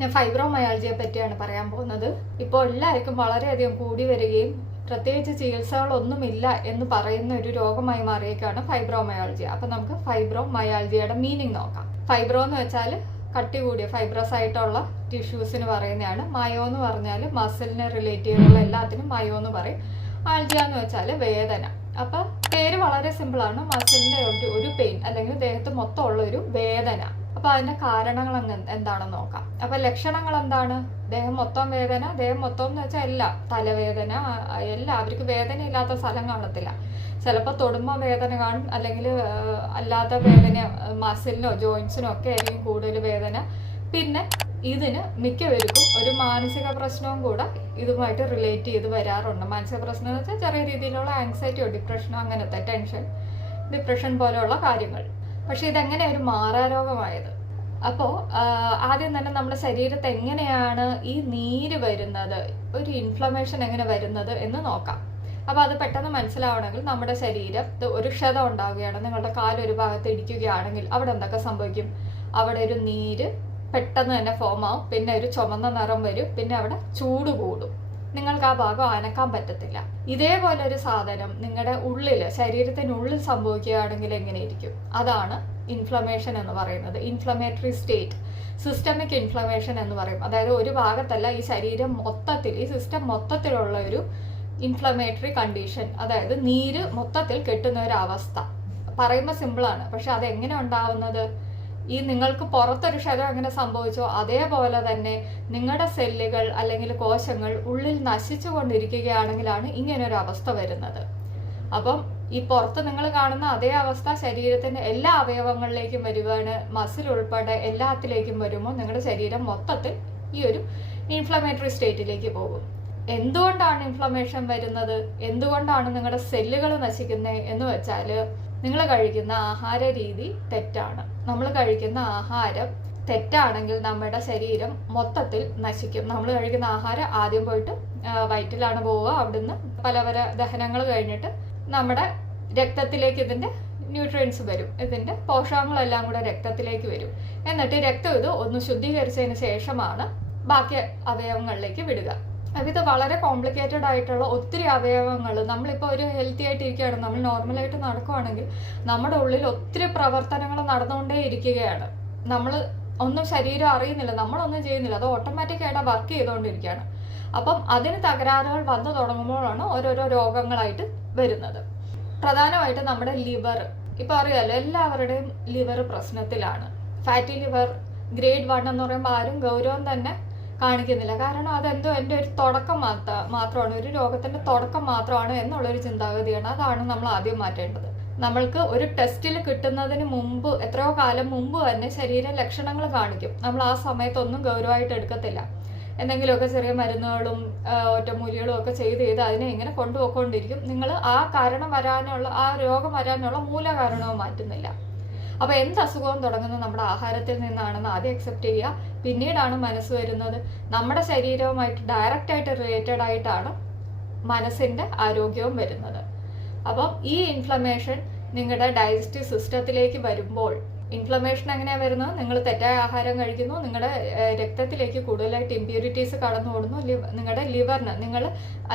ഞാൻ ഫൈബ്രോമയാൾജിയെ പറ്റിയാണ് പറയാൻ പോകുന്നത്. ഇപ്പോൾ എല്ലാവർക്കും വളരെയധികം കൂടി വരികയും പ്രത്യേകിച്ച് ചികിത്സകളൊന്നുമില്ല എന്ന് പറയുന്ന ഒരു രോഗമായി മാറിയേക്കാണ് ഫൈബ്രോമയാൾജിയ. അപ്പം നമുക്ക് ഫൈബ്രോമയാൾജിയയുടെ മീനിങ് നോക്കാം. ഫൈബ്രോ എന്ന് വെച്ചാൽ കട്ടി കൂടിയ ഫൈബ്രസ് ആയിട്ടുള്ള ടിഷ്യൂസിന് പറയുന്നതാണ്. മയോ എന്ന് പറഞ്ഞാൽ മസിലിനെ റിലേറ്റ് ചെയ്തുള്ള എല്ലാത്തിനും മയോ എന്ന് പറയും. ആൾജിയ എന്ന് വെച്ചാൽ വേദന. അപ്പം പേര് വളരെ സിമ്പിളാണ്. മസിലിൻ്റെ ഒരു പെയിൻ അല്ലെങ്കിൽ ദേഹത്ത് മൊത്തം ഉള്ള ഒരു വേദന. അപ്പോൾ അതിൻ്റെ കാരണങ്ങൾ എന്താണെന്ന് നോക്കാം. അപ്പോൾ ലക്ഷണങ്ങൾ എന്താണ്? ദേഹം മൊത്തം വേദന. ദേഹം മൊത്തം എന്ന് വെച്ചാൽ എല്ലാം, തലവേദന, എല്ലാം. അവർക്ക് വേദന ഇല്ലാത്ത സ്ഥലം കാണത്തില്ല. ചിലപ്പോൾ തൊടുമ്പോൾ വേദന കാണും, അല്ലെങ്കിൽ അല്ലാത്ത വേദന മസിലിനോ ജോയിൻസിനോ ഒക്കെ ആയിരിക്കും കൂടുതൽ വേദന. പിന്നെ ഇതിന് മിക്കവർക്കും ഒരു മാനസിക പ്രശ്നവും കൂടെ ഇതുമായിട്ട് റിലേറ്റ് ചെയ്ത് വരാറുണ്ട്. മാനസിക പ്രശ്നം എന്ന് വെച്ചാൽ ചെറിയ രീതിയിലുള്ള ആങ്സൈറ്റിയോ ഡിപ്രഷനോ, അങ്ങനത്തെ ടെൻഷൻ, ഡിപ്രഷൻ പോലെയുള്ള കാര്യങ്ങൾ. പക്ഷെ ഇതെങ്ങനെ ഒരു മാറാരോഗമായത്? അപ്പോൾ ആദ്യം തന്നെ നമ്മുടെ ശരീരത്ത് എങ്ങനെയാണ് ഈ നീര് വരുന്നത്, ഒരു ഇൻഫ്ലമേഷൻ എങ്ങനെ വരുന്നത് എന്ന് നോക്കാം. അപ്പോൾ അത് പെട്ടെന്ന് മനസ്സിലാവണമെങ്കിൽ നമ്മുടെ ശരീരത്ത് ഒരു ക്ഷതം ഉണ്ടാവുകയാണ്, നിങ്ങളുടെ കാലൊരു ഭാഗത്ത് ഇടിക്കുകയാണെങ്കിൽ അവിടെ എന്തൊക്കെ സംഭവിക്കും? അവിടെ ഒരു നീര് പെട്ടെന്ന് തന്നെ ഫോം ആവും, പിന്നെ ഒരു ചുമന്ന നിറം വരും, പിന്നെ അവിടെ ചൂട് കൂടും, നിങ്ങൾക്ക് ആ ഭാഗം അനക്കാൻ പറ്റത്തില്ല. ഇതേപോലെ ഒരു സാധനം നിങ്ങളുടെ ഉള്ളിൽ, ശരീരത്തിനുള്ളിൽ സംഭവിക്കുകയാണെങ്കിൽ എങ്ങനെയിരിക്കും? അതാണ് ഇൻഫ്ലമേഷൻ എന്ന് പറയുന്നത്. ഇൻഫ്ലമേറ്ററി സ്റ്റേറ്റ്, സിസ്റ്റമിക് ഇൻഫ്ലമേഷൻ എന്ന് പറയും. അതായത് ഒരു ഭാഗത്തല്ല, ഈ ശരീരം മൊത്തത്തിൽ, ഈ സിസ്റ്റം മൊത്തത്തിലുള്ള ഒരു ഇൻഫ്ലമേറ്ററി കണ്ടീഷൻ, അതായത് നീര് മൊത്തത്തിൽ കെട്ടുന്ന ഒരു അവസ്ഥ. പറയുമ്പോൾ സിമ്പിളാണ്, പക്ഷെ അതെങ്ങനെ ഉണ്ടാവുന്നത്? ഈ നിങ്ങൾക്ക് പുറത്തൊരു ക്ഷതം എങ്ങനെ സംഭവിച്ചോ അതേപോലെ തന്നെ നിങ്ങളുടെ സെല്ലുകൾ അല്ലെങ്കിൽ കോശങ്ങൾ ഉള്ളിൽ നശിച്ചു കൊണ്ടിരിക്കുകയാണെങ്കിലാണ് ഇങ്ങനൊരു അവസ്ഥ വരുന്നത്. അപ്പം ഈ പുറത്ത് നിങ്ങൾ കാണുന്ന അതേ അവസ്ഥ ശരീരത്തിൻ്റെ എല്ലാ അവയവങ്ങളിലേക്കും വരുവാണ്, മസിൽ ഉൾപ്പെടെ എല്ലാത്തിലേക്കും വരുമ്പോൾ നിങ്ങളുടെ ശരീരം മൊത്തത്തിൽ ഈ ഒരു ഇൻഫ്ലമേറ്ററി സ്റ്റേറ്റിലേക്ക് പോകും. എന്തുകൊണ്ടാണ് ഇൻഫ്ലമേഷൻ വരുന്നത്? എന്തുകൊണ്ടാണ് നിങ്ങളുടെ സെല്ലുകൾ നശിക്കുന്നത് എന്ന് വെച്ചാൽ നിങ്ങൾ കഴിക്കുന്ന ആഹാര രീതി തെറ്റാണ്. നമ്മൾ കഴിക്കുന്ന ആഹാരം തെറ്റാണെങ്കിൽ നമ്മുടെ ശരീരം മൊത്തത്തിൽ നശിക്കും. നമ്മൾ കഴിക്കുന്ന ആഹാരം ആദ്യം പോയിട്ട് വയറ്റിലാണ് പോവുക. അവിടുന്ന് പല പല ദഹനങ്ങൾ കഴിഞ്ഞിട്ട് നമ്മുടെ രക്തത്തിലേക്ക് ഇതിൻ്റെ ന്യൂട്രിയൻസ് വരും, ഇതിൻ്റെ പോഷകങ്ങളെല്ലാം കൂടെ രക്തത്തിലേക്ക് വരും. എന്നിട്ട് രക്തം ഇത് ഒന്ന് ശുദ്ധീകരിച്ചതിന് ശേഷമാണ് ബാക്കി അവയവങ്ങളിലേക്ക് വിടുക. അപ്പം ഇത് വളരെ കോംപ്ലിക്കേറ്റഡ് ആയിട്ടുള്ള ഒത്തിരി അവയവങ്ങൾ, നമ്മളിപ്പോൾ ഒരു ഹെൽത്തി ആയിട്ട് ഇരിക്കുകയാണ്, നമ്മൾ നോർമലായിട്ട് നടക്കുവാണെങ്കിൽ നമ്മുടെ ഉള്ളിൽ ഒത്തിരി പ്രവർത്തനങ്ങൾ നടന്നുകൊണ്ടേ ഇരിക്കുകയാണ്. നമ്മൾ ഒന്നും ശരീരം അറിയുന്നില്ല, നമ്മളൊന്നും ചെയ്യുന്നില്ല, അത് ഓട്ടോമാറ്റിക്കായിട്ട് വർക്ക് ചെയ്തുകൊണ്ടിരിക്കുകയാണ്. അപ്പം അതിന് തകരാറുകൾ വന്നു തുടങ്ങുമ്പോഴാണ് ഓരോരോ രോഗങ്ങളായിട്ട് വരുന്നത്. പ്രധാനമായിട്ട് നമ്മുടെ ലിവർ, ഇപ്പോൾ അറിയാമല്ലോ എല്ലാവരുടെയും ലിവർ പ്രശ്നത്തിലാണ്. ഫാറ്റി ലിവർ ഗ്രേഡ് 1 എന്ന് പറയുമ്പോൾ ആരും ഗൗരവം തന്നെ കാണിക്കുന്നില്ല. കാരണം അതെന്തോ എൻ്റെ ഒരു തുടക്കം മാത്രമാണ്, ഒരു രോഗത്തിൻ്റെ തുടക്കം മാത്രമാണ് എന്നുള്ളൊരു ചിന്താഗതിയാണ്. അതാണ് നമ്മൾ ആദ്യം മാറ്റേണ്ടത്. നമ്മൾക്ക് ഒരു ടെസ്റ്റിൽ കിട്ടുന്നതിന് മുമ്പ്, എത്രയോ കാലം മുമ്പ് തന്നെ ശരീരം ലക്ഷണങ്ങൾ കാണിക്കും. നമ്മൾ ആ സമയത്തൊന്നും ഗൗരവമായിട്ട് എടുക്കത്തില്ല. എന്തെങ്കിലുമൊക്കെ ചെറിയ മരുന്നുകളും ഒറ്റമൂലികളും ഒക്കെ ചെയ്ത് അതിനെ ഇങ്ങനെ കൊണ്ടുപോയിക്കൊണ്ടിരിക്കും. നിങ്ങൾ ആ കാരണം വരാനുള്ള, ആ രോഗം വരാനുള്ള മൂലകാരണവും മാറ്റുന്നില്ല. അപ്പോൾ എന്ത് അസുഖവും തുടങ്ങുന്നത് നമ്മുടെ ആഹാരത്തിൽ നിന്നാണെന്ന് ആദ്യം അക്സെപ്റ്റ് ചെയ്യുക. പിന്നീടാണ് മനസ്സ് വരുന്നത്. നമ്മുടെ ശരീരവുമായിട്ട് ഡയറക്റ്റായിട്ട് റിലേറ്റഡ് ആയിട്ടാണ് മനസ്സിൻ്റെ ആരോഗ്യവും വരുന്നത്. അപ്പം ഈ ഇൻഫ്ലമേഷൻ നിങ്ങളുടെ ഡൈജസ്റ്റീവ് സിസ്റ്റത്തിലേക്ക് വരുമ്പോൾ, ഇൻഫ്ലമേഷൻ എങ്ങനെയാണ് വരുന്നത്? നിങ്ങൾ തെറ്റായ ആഹാരം കഴിക്കുന്നു, നിങ്ങളുടെ രക്തത്തിലേക്ക് കൂടുതലായിട്ട് ഇമ്പ്യൂരിറ്റീസ് കടന്നു ഓടുന്നു. നിങ്ങളുടെ ലിവറിന്, നിങ്ങൾ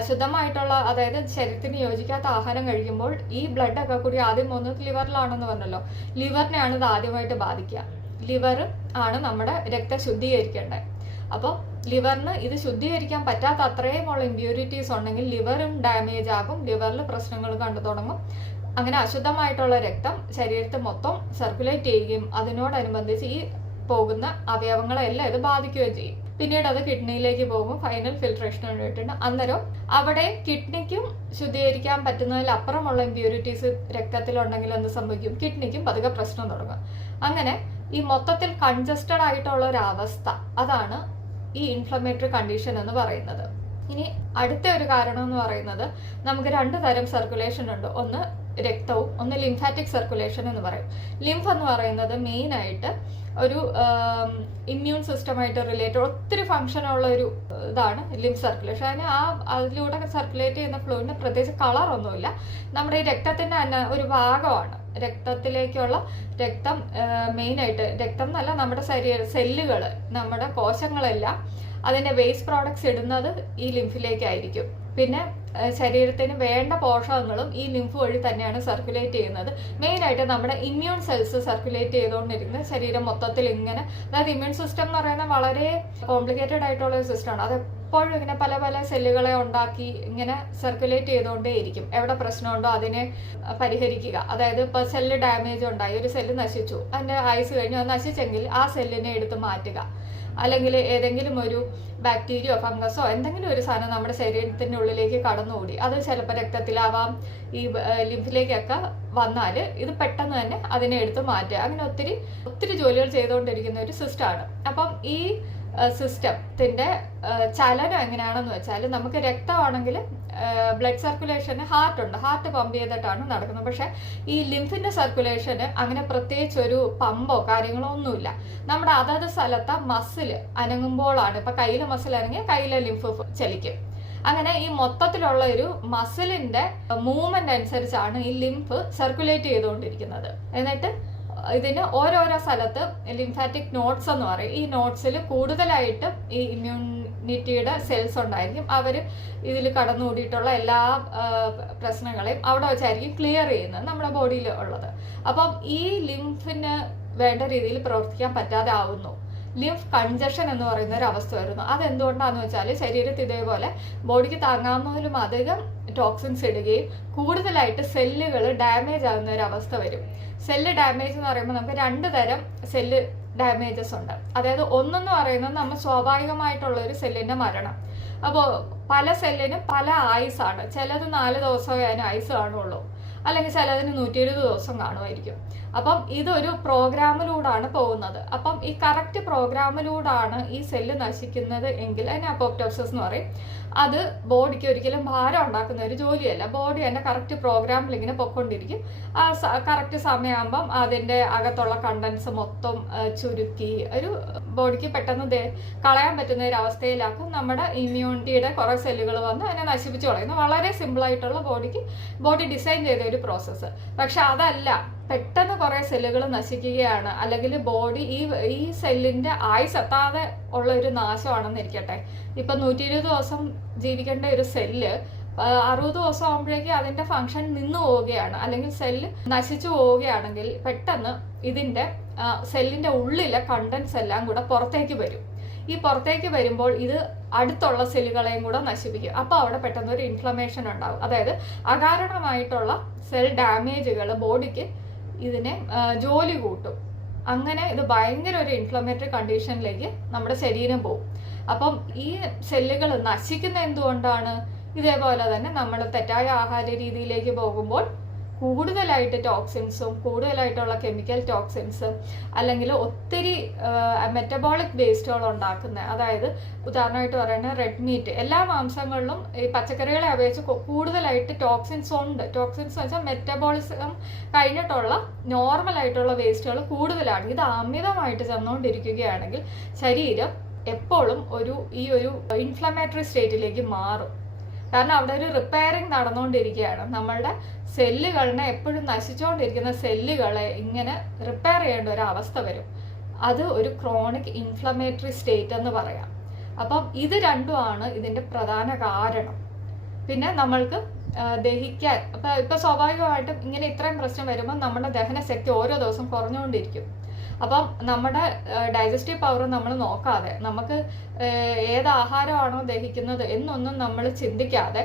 അശുദ്ധമായിട്ടുള്ള, അതായത് ശരീരത്തിന് യോജിക്കാത്ത ആഹാരം കഴിക്കുമ്പോൾ ഈ ബ്ലഡൊക്കെ കൂടി ആദ്യം പോകുന്നത് ലിവറിലാണെന്ന് പറഞ്ഞല്ലോ. ലിവറിനെയാണ് ഇത് ആദ്യമായിട്ട് ബാധിക്കുക. ലിവർ ആണ് നമ്മുടെ രക്തം ശുദ്ധീകരിക്കേണ്ടത്. അപ്പോൾ ലിവറിന് ഇത് ശുദ്ധീകരിക്കാൻ പറ്റാത്ത അത്രയുമുള്ള ഇമ്പ്യൂരിറ്റീസ് ഉണ്ടെങ്കിൽ ലിവറും ഡാമേജ് ആകും, ലിവറിൽ പ്രശ്നങ്ങൾ കണ്ടു തുടങ്ങും. അങ്ങനെ അശുദ്ധമായിട്ടുള്ള രക്തം ശരീരത്തെ മൊത്തം സർക്കുലേറ്റ് ചെയ്യുകയും അതിനോടനുബന്ധിച്ച് ഈ പോകുന്ന അവയവങ്ങളെല്ലാം ഇത് ബാധിക്കുകയും ചെയ്യും. പിന്നീട് അത് കിഡ്നിയിലേക്ക് പോകും, ഫൈനൽ ഫിൽട്രേഷന് വേണ്ടിയിട്ടുണ്ട്. അന്നേരം അവിടെ കിഡ്നിക്കും ശുദ്ധീകരിക്കാൻ പറ്റുന്നതിലപ്പുറമുള്ള ഇമ്പ്യൂരിറ്റീസ് രക്തത്തിലുണ്ടെങ്കിൽ എന്ത് സംഭവിക്കും? കിഡ്നിക്കും പതുക്കെ പ്രശ്നം തുടങ്ങും. അങ്ങനെ ഈ മൊത്തത്തിൽ കൺജസ്റ്റഡ് ആയിട്ടുള്ള ഒരു അവസ്ഥ, അതാണ് ഈ ഇൻഫ്ലമേറ്ററി കണ്ടീഷൻ എന്ന് പറയുന്നത്. ഇനി അടുത്ത ഒരു കാരണം എന്ന് പറയുന്നത്, നമുക്ക് 2 തരം സർക്കുലേഷൻ ഉണ്ട്. ഒന്ന് രക്തവും, ഒന്ന് ലിംഫാറ്റിക് സർക്കുലേഷൻ എന്ന് പറയും. ലിംഫ് എന്ന് പറയുന്നത് മെയിനായിട്ട് ഒരു ഇമ്മ്യൂൺ സിസ്റ്റമായിട്ട് റിലേറ്റഡ് ഒത്തിരി ഫങ്ഷനുള്ള ഒരു ഇതാണ് ലിംഫ് സർക്കുലേഷൻ. അതിലൂടെ സർക്കുലേറ്റ് ചെയ്യുന്ന ഫ്ലൂയിഡിന് പ്രത്യേകിച്ച് കളറൊന്നുമില്ല, നമ്മുടെ ഈ രക്തത്തിൻ്റെ തന്നെ ഒരു ഭാഗമാണ്. രക്തത്തിലേക്കുള്ള രക്തം മെയിനായിട്ട് രക്തം എന്നല്ല നമ്മുടെ സെല്ലുകൾ, നമ്മുടെ കോശങ്ങളെല്ലാം അതിൻ്റെ വേസ്റ്റ് പ്രോഡക്ട്സ് ഇടുന്നത് ഈ ലിംഫിലേക്കായിരിക്കും. പിന്നെ ശരീരത്തിന് വേണ്ട പോഷകങ്ങളും ഈ ലിംഫ് വഴി തന്നെയാണ് സർക്കുലേറ്റ് ചെയ്യുന്നത്. മെയിനായിട്ട് നമ്മുടെ ഇമ്മ്യൂൺ സെൽസ് സർക്കുലേറ്റ് ചെയ്തുകൊണ്ടിരിക്കുന്നത് ശരീരം മൊത്തത്തിൽ ഇങ്ങനെ. അതായത് ഇമ്മ്യൂൺ സിസ്റ്റം എന്ന് പറയുന്നത് വളരെ കോംപ്ലിക്കേറ്റഡ് ആയിട്ടുള്ള ഒരു സിസ്റ്റമാണ്. അത് എപ്പോഴും ഇങ്ങനെ പല പല സെല്ലുകളെ ഉണ്ടാക്കി ഇങ്ങനെ സർക്കുലേറ്റ് ചെയ്തുകൊണ്ടേയിരിക്കും. എവിടെ പ്രശ്നമുണ്ടോ അതിനെ പരിഹരിക്കുക. അതായത് ഇപ്പോൾ സെല്ല് ഡാമേജ് ഉണ്ടായി, ഒരു സെല്ല് നശിച്ചു, അതിൻ്റെ ആയുസ് കഴിഞ്ഞു, അത് നശിച്ചെങ്കിൽ ആ സെല്ലിനെ എടുത്ത് മാറ്റുക. അല്ലെങ്കിൽ ഏതെങ്കിലും ഒരു ബാക്ടീരിയോ ഫംഗസോ എന്തെങ്കിലും ഒരു സാധനം നമ്മുടെ ശരീരത്തിൻ്റെ ഉള്ളിലേക്ക് കടന്നുകൂടി, അത് ചിലപ്പോൾ രക്തത്തിലാവാം, ഈ ലിംഫിലേക്കൊക്കെ വന്നാൽ ഇത് പെട്ടെന്ന് തന്നെ അതിനെ എടുത്ത് മാറ്റുക. അങ്ങനെ ഒത്തിരി ഒത്തിരി ജോലികൾ ചെയ്തുകൊണ്ടിരിക്കുന്ന ഒരു സിസ്റ്റമാണ്. അപ്പം ഈ സിസ്റ്റത്തിൻ്റെ ചലനം എങ്ങനെയാണെന്ന് വെച്ചാൽ, നമുക്ക് രക്തമാണെങ്കിൽ ബ്ലഡ് സർക്കുലേഷന് ഹാർട്ടുണ്ട്, ഹാർട്ട് പമ്പ് ചെയ്തിട്ടാണ് നടക്കുന്നത്. പക്ഷെ ഈ ലിംഫിൻ്റെ സർക്കുലേഷന് അങ്ങനെ പ്രത്യേകിച്ച് ഒരു പമ്പോ കാര്യങ്ങളോ ഒന്നുമില്ല. നമ്മുടെ അതത് സ്ഥലത്തെ മസിൽ അനങ്ങുമ്പോഴാണ്, ഇപ്പം കയ്യിലെ മസിൽ അനങ്ങിയാൽ കയ്യിലെ ലിംഫ് ചലിക്കും. അങ്ങനെ ഈ മൊത്തത്തിലുള്ള ഒരു മസിലിൻ്റെ മൂവ്മെന്റ് അനുസരിച്ചാണ് ഈ ലിംഫ് സർക്കുലേറ്റ് ചെയ്തുകൊണ്ടിരിക്കുന്നത്. എന്നിട്ട് ഇതിന് ഓരോരോ സ്ഥലത്ത് ലിംഫാറ്റിക് നോട്ട്സ് എന്ന് പറയും. ഈ നോട്ട്സിൽ കൂടുതലായിട്ട് ഈ ഇമ്മ്യൂണിറ്റിയുടെ സെൽസ് ഉണ്ടായിരിക്കും. അവർ ഇതിൽ കടന്നുകൂടിയിട്ടുള്ള എല്ലാ പ്രശ്നങ്ങളെയും അവിടെ വെച്ചായിരിക്കും ക്ലിയർ ചെയ്യുന്നത് നമ്മുടെ ബോഡിയിൽ ഉള്ളത്. അപ്പം ഈ ലിംഫിന് വേണ്ട രീതിയിൽ പ്രവർത്തിക്കാൻ പറ്റാതെ ആവുന്നു. ലിംഫ് കൺജഷൻ എന്ന് പറയുന്ന ഒരു അവസ്ഥ വരുന്നു. അതെന്തുകൊണ്ടാണെന്ന് വെച്ചാൽ, ശരീരത്തിൽ ഇതേപോലെ ബോഡിക്ക് താങ്ങാവുന്നതിലും അധികം ടോക്സിൻസ് ഇടുകയും കൂടുതലായിട്ട് സെല്ലുകൾ ഡാമേജ് ആകുന്ന ഒരു അവസ്ഥ വരും. സെല്ല് ഡാമേജ് എന്ന് പറയുമ്പോൾ നമുക്ക് 2 തരം സെല്ല് ഡാമേജസ് ഉണ്ട്. അതായത് ഒന്നെന്ന് പറയുന്നത് നമ്മൾ സ്വാഭാവികമായിട്ടുള്ള ഒരു സെല്ലിന്റെ മരണം. അപ്പോൾ പല സെല്ലിനും പല ആയുസാണ്. ചിലത് 4 ദിവസമേ അതിന് ആയുസ് കാണുള്ളൂ, അല്ലെങ്കിൽ ചിലതിന് 120 ദിവസം കാണുമായിരിക്കും. അപ്പം ഇതൊരു പ്രോഗ്രാമിലൂടെയാണ് പോകുന്നത്. അപ്പം ഈ കറക്റ്റ് പ്രോഗ്രാമിലൂടെയാണ് ഈ സെല്ല് നശിക്കുന്നത് എങ്കിൽ അതിന് അപ്പോപ്റ്റോസിസ് എന്ന് പറയും. അത് ബോഡിക്ക് ഒരിക്കലും ഭാരം ഉണ്ടാക്കുന്ന ഒരു ജോലിയല്ല. ബോഡി തന്നെ കറക്റ്റ് പ്രോഗ്രാമിൽ ഇങ്ങനെ പൊയ്ക്കൊണ്ടിരിക്കും. ആ കറക്റ്റ് സമയമാകുമ്പം അതിൻ്റെ അകത്തുള്ള കണ്ടൻസ് മൊത്തം ചുരുക്കി ഒരു ബോഡിക്ക് പെട്ടെന്ന് കളയാൻ പറ്റുന്ന ഒരു അവസ്ഥയിലാക്കും. നമ്മുടെ ഇമ്മ്യൂണിറ്റിയുടെ കുറേ സെല്ലുകൾ വന്ന് അതിനെ നശിപ്പിച്ച് കളയുന്നു. വളരെ സിമ്പിളായിട്ടുള്ള ബോഡി ഡിസൈൻ ചെയ്ത ഒരു പ്രോസസ്സ്. പക്ഷെ അതല്ല, പെട്ടെന്ന് കുറേ സെല്ലുകൾ നശിക്കുകയാണ്, അല്ലെങ്കിൽ ബോഡി ഈ സെല്ലിന്റെ ആയുസ് എത്താതെ ഉള്ള ഒരു നാശമാണെന്നിരിക്കട്ടെ. ഇപ്പം 120 ദിവസം ജീവിക്കേണ്ട ഒരു സെല്ല് 60 ദിവസം ആകുമ്പോഴേക്കും അതിന്റെ ഫംഗ്ഷൻ നിന്നു പോവുകയാണ്, അല്ലെങ്കിൽ സെല്ല് നശിച്ചു പോവുകയാണെങ്കിൽ പെട്ടെന്ന് ഇതിന്റെ സെല്ലിന്റെ ഉള്ളിലെ കണ്ടൻസ് എല്ലാം കൂടെ പുറത്തേക്ക് വരും. ഈ പുറത്തേക്ക് വരുമ്പോൾ ഇത് അടുത്തുള്ള സെല്ലുകളെയും കൂടെ നശിപ്പിക്കും. അപ്പോൾ അവിടെ പെട്ടെന്ന് ഒരു ഇൻഫ്ലമേഷൻ ഉണ്ടാകും. അതായത് അകാരണമായിട്ടുള്ള സെൽ ഡാമേജുകൾ ബോഡിക്ക് ഇതിനെ ജോലി കൂട്ടും. അങ്ങനെ ഇത് ഭയങ്കര ഒരു ഇൻഫ്ലമേറ്ററി കണ്ടീഷനിലേക്ക് നമ്മുടെ ശരീരം പോകും. അപ്പം ഈ സെല്ലുകൾ നശിക്കുന്ന എന്തുകൊണ്ടാണ്? ഇതേപോലെ തന്നെ നമ്മൾ തെറ്റായ ആഹാര രീതിയിലേക്ക് പോകുമ്പോൾ കൂടുതലായിട്ട് ടോക്സിൻസും കൂടുതലായിട്ടുള്ള കെമിക്കൽ ടോക്സിൻസ്, അല്ലെങ്കിൽ ഒത്തിരി മെറ്റബോളിക് വേസ്റ്റുകൾ ഉണ്ടാക്കുന്ന, അതായത് ഉദാഹരണമായിട്ട് പറയുന്നത് റെഡ് മീറ്റ്, എല്ലാ മാംസങ്ങളിലും ഈ പച്ചക്കറികളെ അപേക്ഷിച്ച് കൂടുതലായിട്ട് ടോക്സിൻസ് ഉണ്ട്. ടോക്സിൻസ് എന്ന് വെച്ചാൽ മെറ്റബോളിസം കഴിഞ്ഞിട്ടുള്ള നോർമലായിട്ടുള്ള വേസ്റ്റുകൾ കൂടുതലാണ്. ഇത് അമിതമായിട്ട് ചെന്നുകൊണ്ടിരിക്കുകയാണെങ്കിൽ ശരീരം എപ്പോഴും ഈ ഒരു ഇൻഫ്ലമേറ്ററി സ്റ്റേറ്റിലേക്ക് മാറും. കാരണം അവിടെ ഒരു റിപ്പയറിങ് നടന്നുകൊണ്ടിരിക്കുകയാണ്. നമ്മളുടെ സെല്ലുകളിനെ എപ്പോഴും നശിച്ചുകൊണ്ടിരിക്കുന്ന സെല്ലുകളെ ഇങ്ങനെ റിപ്പയർ ചെയ്യേണ്ട ഒരു അവസ്ഥ വരും. അത് ഒരു ക്രോണിക് ഇൻഫ്ലമേറ്ററി സ്റ്റേറ്റ് എന്ന് പറയാം. അപ്പം ഇത് രണ്ടുമാണ് ഇതിൻ്റെ പ്രധാന കാരണം. പിന്നെ നമ്മൾക്ക് ദഹിക്കാൻ ഇപ്പം സ്വാഭാവികമായിട്ടും ഇങ്ങനെ ഇത്രയും പ്രശ്നം വരുമ്പോൾ നമ്മുടെ ദഹനശക്തി ഓരോ ദിവസം കുറഞ്ഞുകൊണ്ടിരിക്കും. അപ്പം നമ്മുടെ ഡൈജസ്റ്റീവ് പവർ നമ്മൾ നോക്കാതെ, നമുക്ക് ഏത് ആഹാരമാണോ ദഹിക്കുന്നത് എന്നൊന്നും നമ്മൾ ചിന്തിക്കാതെ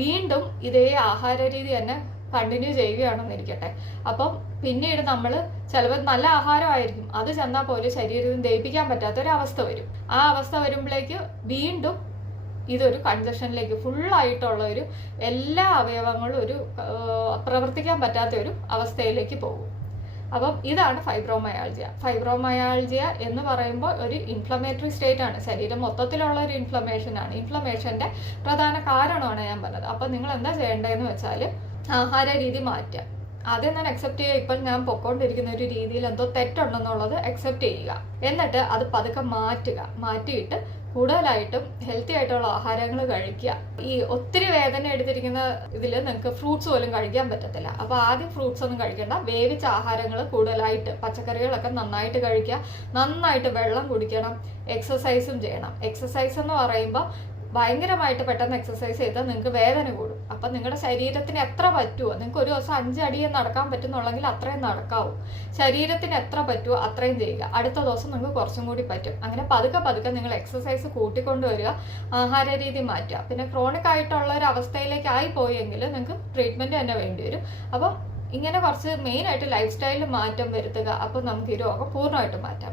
വീണ്ടും ഇതേ ആഹാര രീതി തന്നെ കണ്ടിന്യൂ ചെയ്യുകയാണെന്നിരിക്കട്ടെ. അപ്പം പിന്നീട് നമ്മൾ ചിലപ്പോൾ നല്ല ആഹാരമായിരിക്കും, അത് ചെന്നാൽ പോലും ശരീരത്തിന് ദഹിപ്പിക്കാൻ പറ്റാത്തൊരവസ്ഥ വരും. ആ അവസ്ഥ വരുമ്പോഴേക്ക് വീണ്ടും ഇതൊരു കൺജഷനിലേക്ക് ഫുള്ളായിട്ടുള്ള ഒരു എല്ലാ അവയവങ്ങളും ഒരു പ്രവർത്തിക്കാൻ പറ്റാത്ത ഒരു അവസ്ഥയിലേക്ക് പോകും. അപ്പം ഇതാണ് ഫൈബ്രോമയാൾജിയ. ഫൈബ്രോമയാൾജിയ എന്ന് പറയുമ്പോൾ ഒരു ഇൻഫ്ലമേറ്ററി സ്റ്റേറ്റ് ആണ്. ശരീരം മൊത്തത്തിലുള്ള ഒരു ഇൻഫ്ലമേഷനാണ്. ഇൻഫ്ലമേഷൻ്റെ പ്രധാന കാരണമാണ് ഞാൻ പറഞ്ഞത്. അപ്പം നിങ്ങൾ എന്താ ചെയ്യേണ്ടതെന്ന് വെച്ചാൽ ആഹാര രീതി മാറ്റുക. ആദ്യം ഞാൻ അക്സെപ്റ്റ് ചെയ്യുക, ഇപ്പം ഞാൻ പൊക്കോണ്ടിരിക്കുന്ന ഒരു രീതിയിൽ എന്തോ തെറ്റുണ്ടെന്നുള്ളത് അക്സെപ്റ്റ് ചെയ്യുക. എന്നിട്ട് അത് പതുക്കെ മാറ്റുക. മാറ്റിയിട്ട് കൂടുതലായിട്ടും ഹെൽത്തി ആയിട്ടുള്ള ആഹാരങ്ങൾ കഴിക്കുക. ഈ ഒത്തിരി വേദന എടുത്തിരിക്കുന്ന ഇതിൽ നിങ്ങൾക്ക് ഫ്രൂട്ട്സ് പോലും കഴിക്കാൻ പറ്റത്തില്ല. അപ്പോൾ ആദ്യം ഫ്രൂട്ട്സ് ഒന്നും കഴിക്കേണ്ട, വേവിച്ച ആഹാരങ്ങൾ കൂടുതലായിട്ട്, പച്ചക്കറികളൊക്കെ നന്നായിട്ട് കഴിക്കുക, നന്നായിട്ട് വെള്ളം കുടിക്കണം, എക്സസൈസും ചെയ്യണം. എക്സസൈസ് എന്ന് പറയുമ്പോൾ ഭയങ്കരമായിട്ട് പെട്ടെന്ന് എക്സസൈസ് ചെയ്താൽ നിങ്ങൾക്ക് വേദന കൂടും. അപ്പം നിങ്ങളുടെ ശരീരത്തിന് എത്ര പറ്റുമോ, നിങ്ങൾക്ക് ഒരു ദിവസം 5 അടിയെ നടക്കാൻ പറ്റുന്നുള്ളെങ്കിൽ അത്രയും നടക്കാവൂ. ശരീരത്തിന് എത്ര പറ്റുമോ അത്രയും ചെയ്യുക. അടുത്ത ദിവസം നിങ്ങൾക്ക് കുറച്ചും കൂടി പറ്റും. അങ്ങനെ പതുക്കെ പതുക്കെ നിങ്ങൾ എക്സസൈസ് കൂട്ടിക്കൊണ്ടുവരിക, ആഹാര രീതി മാറ്റുക. പിന്നെ ക്രോണിക് ആയിട്ടുള്ള ഒരു അവസ്ഥയിലേക്ക് ആയി പോയെങ്കിൽ നിങ്ങൾക്ക് ട്രീറ്റ്മെൻറ്റ് തന്നെ വേണ്ടി വരും. അപ്പം ഇങ്ങനെ കുറച്ച് മെയിനായിട്ട് ലൈഫ് സ്റ്റൈലിൽ മാറ്റം വരുത്തുക. അപ്പോൾ നമുക്ക് ഈ രോഗം പൂർണ്ണമായിട്ട് മാറ്റാം.